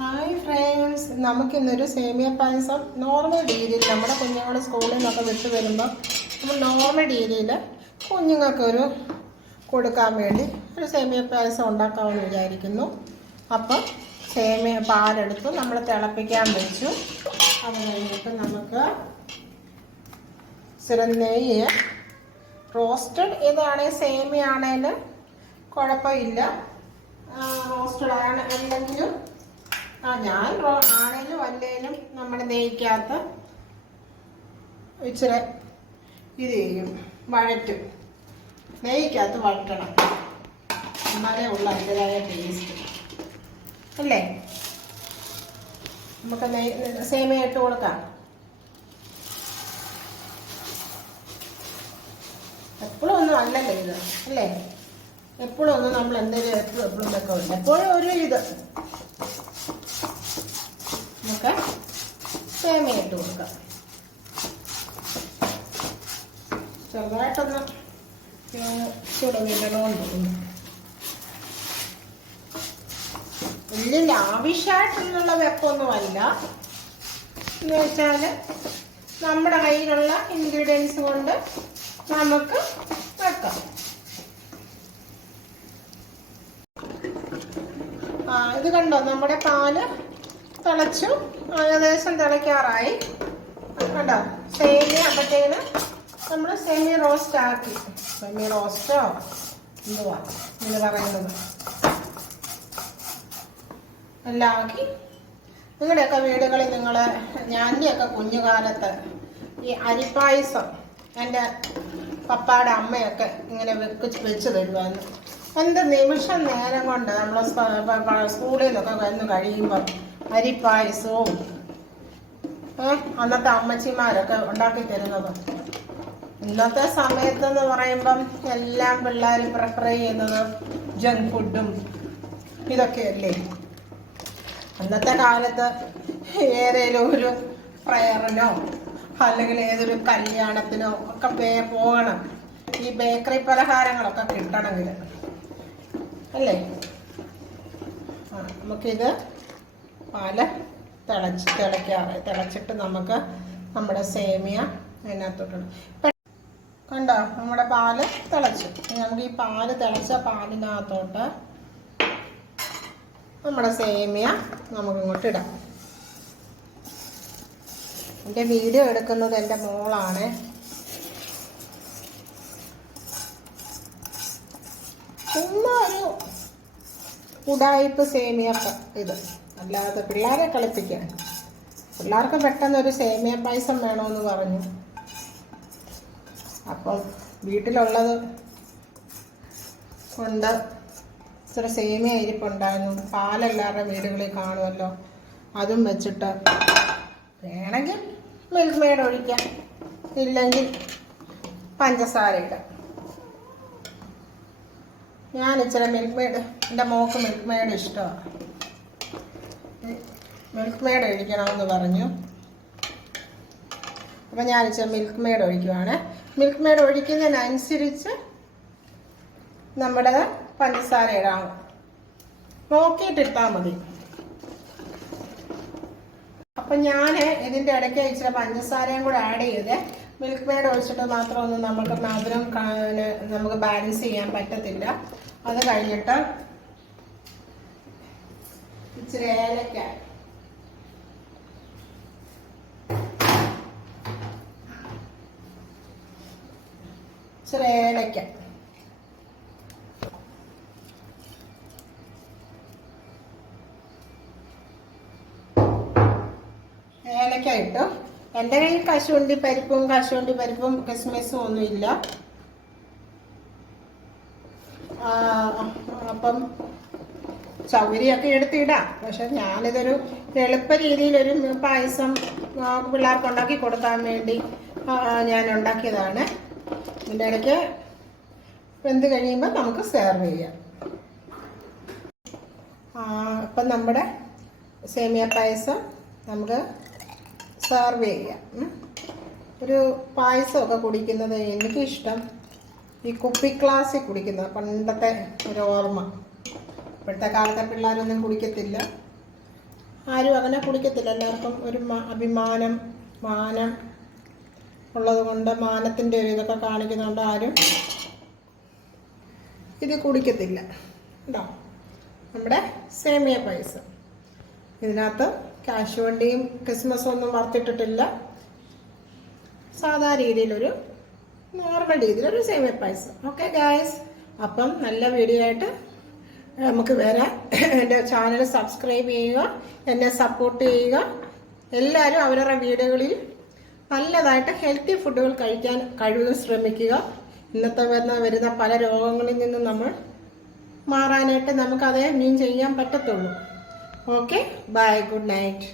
Hi friends, നമുക്കിന്നൊരു സേമിയ പായസം normal രീതിയിൽ നമ്മുടെ കുഞ്ഞുങ്ങൾ സ്കൂളിൽ നിന്നൊക്കെ വിട്ട് വരുമ്പോൾ നമ്മൾ നോർമൽ രീതിയിൽ കുഞ്ഞുങ്ങൾക്കൊരു കൊടുക്കാൻ വേണ്ടി ഒരു സേമിയ പായസം ഉണ്ടാക്കാമെന്ന് വിചാരിക്കുന്നു. അപ്പം സേമിയ പാലെടുത്ത് നമ്മൾ തിളപ്പിക്കാൻ വെച്ചു. അത് കഴിഞ്ഞിട്ട് നമുക്ക് നെയ്യ് റോസ്റ്റഡ് ഇതാണെങ്കിൽ സേമിയ ആണെങ്കിലും കുഴപ്പമില്ല, റോസ്റ്റഡ് അല്ലെങ്കിലും ഞാൻ ആണേലും അല്ലേലും നമ്മൾ നെയ്ക്കകത്ത് ഇച്ചിരി ഇത് ചെയ്യും, വഴറ്റും. നെയ്ക്കകത്ത് വഴറ്റണം, എന്നാലേ ഉള്ള അതിൻ്റെതായ ടേസ്റ്റ് അല്ലേ. നമുക്ക് സേമിയ ഇട്ട് കൊടുക്കാം. എപ്പോഴും ഒന്നും അല്ലല്ലോ ഇത് അല്ലേ, എപ്പോഴും ഒന്നും നമ്മൾ എന്തെങ്കിലും എപ്പോഴും ഇതൊക്കെ ഉണ്ട്, എപ്പോഴും ഒരു ഇത് നമുക്ക് സേമിയ ഇട്ട് കൊടുക്കാം. ചെറുതായിട്ടൊന്ന് ചുടവിടണമെന്ന് തോന്നുന്നു. വലിയ ലാവിഷായിട്ടുള്ള വെപ്പൊന്നുമല്ല, എന്ന് വെച്ചാൽ നമ്മുടെ കയ്യിലുള്ള ഇൻഗ്രീഡിയൻസ് കൊണ്ട് നമുക്ക് വെക്കാം. ഇത് കണ്ടോ, നമ്മുടെ പാല് തിളച്ചു, ഏകദേശം തിളയ്ക്കാറായി. കണ്ടോ സേമിയ അപ്പത്തേന് നമ്മൾ സെമി റോസ്റ്റ് ആക്കി. സെമി റോസ്റ്റോ എന്തുവാ ഇങ്ങനെ പറയുന്നത് എല്ലാം ആക്കി. നിങ്ങളുടെയൊക്കെ വീടുകളിൽ ഞാൻ്റെയൊക്കെ കുഞ്ഞുകാലത്ത് ഈ അരിപ്പായസം എൻ്റെ പപ്പായുടെ അമ്മയൊക്കെ ഇങ്ങനെ വെച്ച് തരുമായിരുന്നു. എന്ത് നിമിഷം നേരം കൊണ്ട് നമ്മൾ സ്കൂളിൽ നിന്നൊക്കെ വന്ന് കഴിയുമ്പം അരിപ്പായസവും അന്നത്തെ അമ്മച്ചിമാരൊക്കെ ഉണ്ടാക്കി തരുന്നത്. ഇന്നത്തെ സമയത്തെന്ന് പറയുമ്പം എല്ലാം പിള്ളേർ പ്രിഫർ ചെയ്യുന്നത് ജങ്ക് ഫുഡും ഇതൊക്കെയല്ലേ. അന്നത്തെ കാലത്ത് ഏതെങ്കിലും ഒരു പ്രയറിനോ അല്ലെങ്കിൽ ഏതൊരു കല്യാണത്തിനോ ഒക്കെ പോകണം, ഈ ബേക്കറി പലഹാരങ്ങളൊക്കെ കിട്ടണമെങ്കിൽ അല്ലേ. നമുക്കിത് പാല് തിളച്ചിട്ട് നമുക്ക് നമ്മുടെ സേമിയ അതിനകത്തോട്ട് കണ്ടോ, നമ്മുടെ പാല് തിളച്ചു. നമുക്ക് ഈ പാല് തിളച്ച പാലിനകത്തോട്ട് നമ്മുടെ സേമിയ നമുക്കിങ്ങോട്ട് ഇടാം. എൻ്റെ വീഡിയോ എടുക്കുന്നത് എൻ്റെ മോളാണ്. ചുമ്മാ ഒരു ഉടായിപ്പ് സേമിയൊക്കെ ഇത്, അല്ലാതെ പിള്ളേരെ കളിപ്പിക്കാൻ. പിള്ളേർക്ക് പെട്ടെന്നൊരു സേമിയ പായസം വേണമെന്ന് പറഞ്ഞു. അപ്പം വീട്ടിലുള്ളത് കൊണ്ട് ഇച്ചിരി സേമിയ ഇരിപ്പുണ്ടായിരുന്നു. പാലെല്ലാവരുടെ വീടുകളിൽ കാണുമല്ലോ, അതും വെച്ചിട്ട് വേണമെങ്കിൽ മിൽക്ക് മെയ്ഡ് ഒഴിക്കാം, ഇല്ലെങ്കിൽ പഞ്ചസാര ഇടാം. ഞാൻ ഇച്ചിരി മിൽക്ക് മെയ്ഡ്, എൻ്റെ മോൾക്ക് മിൽക്ക് മെയ്ഡ് ഇഷ്ടമാണ്, മിൽക്ക് മെയ്ഡ് ഒഴിക്കണമെന്ന് പറഞ്ഞു. അപ്പം ഞാൻ ഇച്ചിരി മിൽക്ക് മെയ്ഡ് ഒഴിക്കുവാണ്. മിൽക്ക് മെയ്ഡ് ഒഴിക്കുന്നതിനനുസരിച്ച് നമ്മുടെ പഞ്ചസാര ഇടാം, നോക്കിയിട്ടിട്ടാൽ മതി. അപ്പം ഞാൻ ഇതിൻ്റെ ഇടയ്ക്ക് ഇച്ചിരി പഞ്ചസാരയും കൂടെ ആഡ് ചെയ്ത് മിൽക്ക് മെയ്ഡ് ഒഴിച്ചിട്ട് മാത്രമൊന്നും നമുക്ക് മധുരം നമുക്ക് ബാലൻസ് ചെയ്യാൻ പറ്റത്തില്ല. അത് കഴിഞ്ഞിട്ട് ഇച്ചിരി ഏലക്ക, ഇച്ചിരി ഏലക്ക, ഇട്ടു. എൻ്റെ കയ്യിൽ കശുവണ്ടി പരിപ്പും കിസ്മിസും ഒന്നുമില്ല. അപ്പം ചൗരിയൊക്കെ എടുത്തിടാം. പക്ഷെ ഞാനിതൊരു എളുപ്പ രീതിയിലൊരു പായസം പിള്ളേർക്ക് ഉണ്ടാക്കി കൊടുക്കാൻ വേണ്ടി ഞാൻ ഉണ്ടാക്കിയതാണ്. ഇതിൻ്റെ ഇടയ്ക്ക് വെന്ത് കഴിയുമ്പോൾ നമുക്ക് സെർവ് ചെയ്യാം. അപ്പം നമ്മുടെ സേമിയ പായസം നമുക്ക് സെർവ് ചെയ്യാം. ഒരു പായസമൊക്കെ കുടിക്കുന്നത് എനിക്കിഷ്ടം ഈ കുപ്പി ഗ്ലാസ്സിൽ കുടിക്കുന്നത്, പണ്ടത്തെ ഒരു ഓർമ്മ. ഇപ്പോഴത്തെ കാലത്തെ പിള്ളേരൊന്നും കുടിക്കത്തില്ല. ആരും അങ്ങനെ കുടിക്കത്തില്ല. എല്ലാവർക്കും ഒരു അഭിമാനം, മാനം ഉള്ളത് കൊണ്ട്, മാനത്തിൻ്റെ ഒരു ഇതൊക്കെ കാണിക്കുന്നതുകൊണ്ട് ആരും ഇത് കുടിക്കത്തില്ല. ഉണ്ടോ നമ്മുടെ സേമിയ പായസം. ഇതിനകത്ത് കാശുവണ്ടിയും ക്രിസ്മസും ഒന്നും വറുത്തിട്ടിട്ടില്ല. സാധാ രീതിയിലൊരു നോർമൽ രീതിയിലൊരു സേമിയ പായസം. ഓക്കെ ഗായ്സ്, അപ്പം നല്ല വീഡിയോ ആയിട്ട് നമുക്ക് വരാം. എൻ്റെ ചാനൽ സബ്സ്ക്രൈബ് ചെയ്യുക, എന്നെ സപ്പോർട്ട് ചെയ്യുക. എല്ലാവരും അവരവരുടെ വീടുകളിൽ നല്ലതായിട്ട് ഹെൽത്തി ഫുഡുകൾ കഴിക്കാൻ കഴിവതും ശ്രമിക്കുക. ഇന്നത്തെ വരുന്ന പല രോഗങ്ങളിൽ നിന്നും നമ്മൾ മാറാനായിട്ട് നമുക്കതേ ചെയ്യാൻ പറ്റത്തുള്ളൂ. Okay, bye, good night.